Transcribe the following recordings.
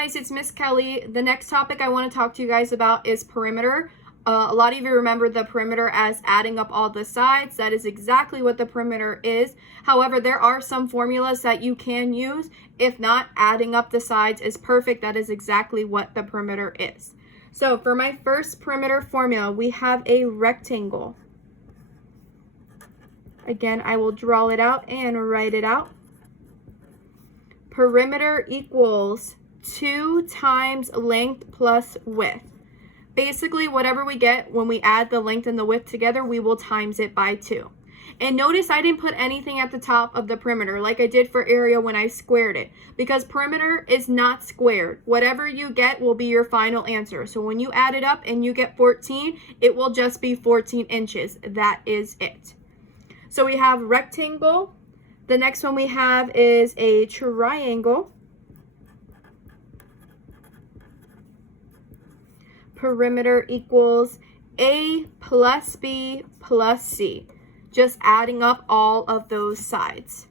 guys, it's Miss Kelly. The next topic I want to talk to you guys about is perimeter. A lot of you remember the perimeter as adding up all the sides. That is exactly what the perimeter is. However, there are some formulas that you can use. If not, adding up the sides is perfect. That is exactly what the perimeter is. So for my first perimeter formula, we have a rectangle. Again, I will draw it out and write it out. Perimeter equals 2 times length plus width. Basically, whatever we get when we add the length and the width together, we will times it by 2. And notice I didn't put anything at the top of the perimeter like I did for area when I squared it, because perimeter is not squared. Whatever you get will be your final answer. So when you add it up and you get 14, it will just be 14 inches. That is it. So we have rectangle. The next one we have is a triangle. Perimeter equals A plus B plus C. Just adding up all of those sides.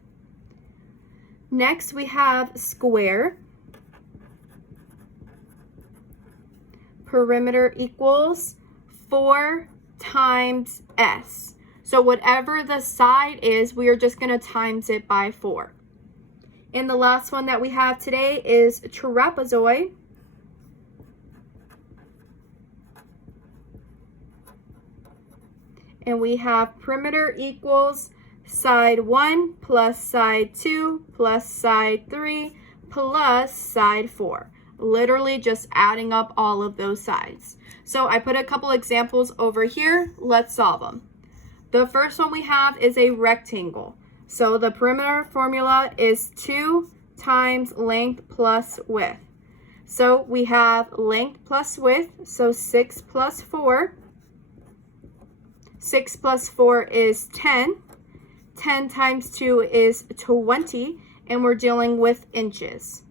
Next we have square. Perimeter equals 4 times S. So whatever the side is, we are just going to times it by 4. And the last one that we have today is trapezoid. And we have perimeter equals side 1 plus side 2 plus side 3 plus side 4. Literally just adding up all of those sides. So I put a couple examples over here. Let's solve them. The first one we have is a rectangle. So the perimeter formula is 2 times length plus width. So we have length plus width, so 6 plus 4. 6 plus 4 is 10. 10 times 2 is 20, and we're dealing with inches.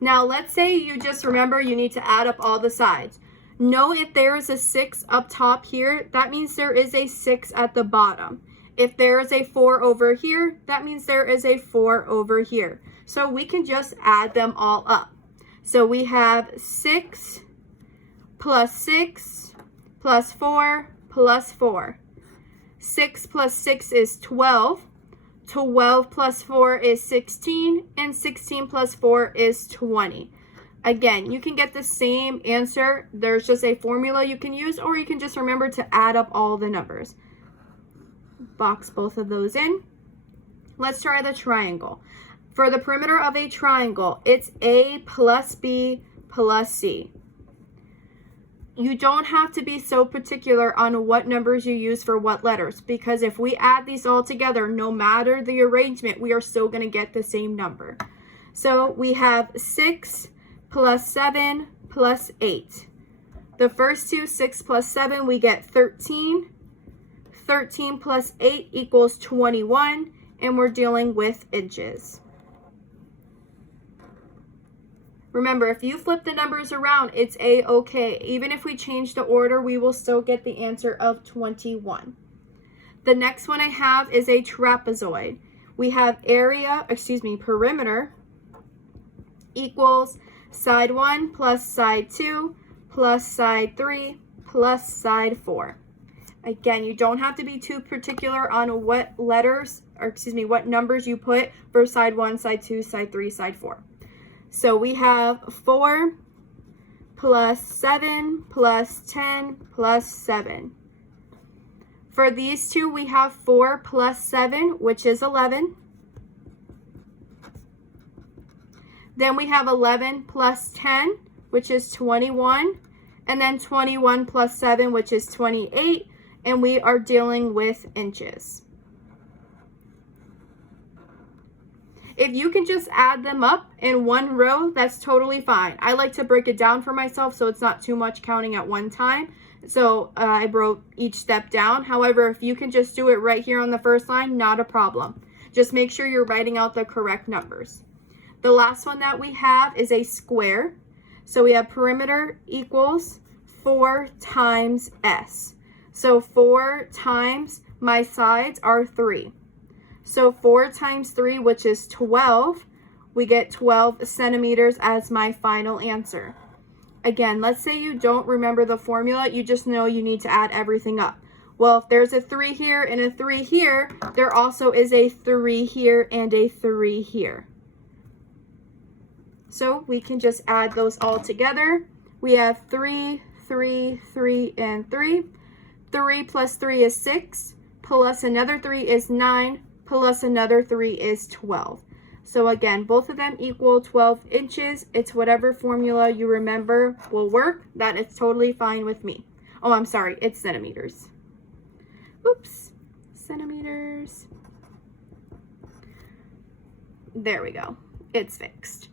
Now let's say you just remember you need to add up all the sides. Know if there is a 6 up top here, that means there is a 6 at the bottom. If there is a 4 over here, that means there is a 4 over here. So we can just add them all up. So we have 6 plus 6 plus 4 plus 4. 6 plus 6 is 12. 12 plus 4 is 16. And 16 plus 4 is 20. Again, you can get the same answer. There's just a formula you can use, or you can just remember to add up all the numbers. Box both of those in. Let's try the triangle. For the perimeter of a triangle, it's A plus B plus C. You don't have to be so particular on what numbers you use for what letters, because if we add these all together, no matter the arrangement, we are still going to get the same number. So we have 6 plus 7 plus 8. The first two, 6 plus 7, we get 13. 13 plus 8 equals 21, and we're dealing with inches. Remember, if you flip the numbers around, it's a-okay. Even if we change the order, we will still get the answer of 21. The next one I have is a trapezoid. We have perimeter equals side 1 plus side 2 plus side 3 plus side 4. Again, you don't have to be too particular on what what numbers you put for side 1, side 2, side 3, side 4. So we have 4 plus 7 plus 10 plus 7. For these two, we have 4 plus 7, which is 11. Then we have 11 plus 10, which is 21. And then 21 plus 7, which is 28. And we are dealing with inches. If you can just add them up in one row, that's totally fine. I like to break it down for myself so it's not too much counting at one time. So I broke each step down. However, if you can just do it right here on the first line, not a problem. Just make sure you're writing out the correct numbers. The last one that we have is a square. So we have perimeter equals 4 times S. So 4 times my sides are 3. So 4 times 3, which is 12, we get 12 centimeters as my final answer. Again, let's say you don't remember the formula, you just know you need to add everything up. Well, if there's a 3 here and a 3 here, there also is a 3 here and a 3 here. So we can just add those all together. We have 3, 3, 3, and 3. 3 plus 3 is 6, plus another 3 is 9, plus another 3 is 12. So again, both of them equal 12 inches. It's whatever formula you remember will work. That is totally fine with me. Oh, I'm sorry, it's centimeters. Oops, centimeters. There we go. It's fixed.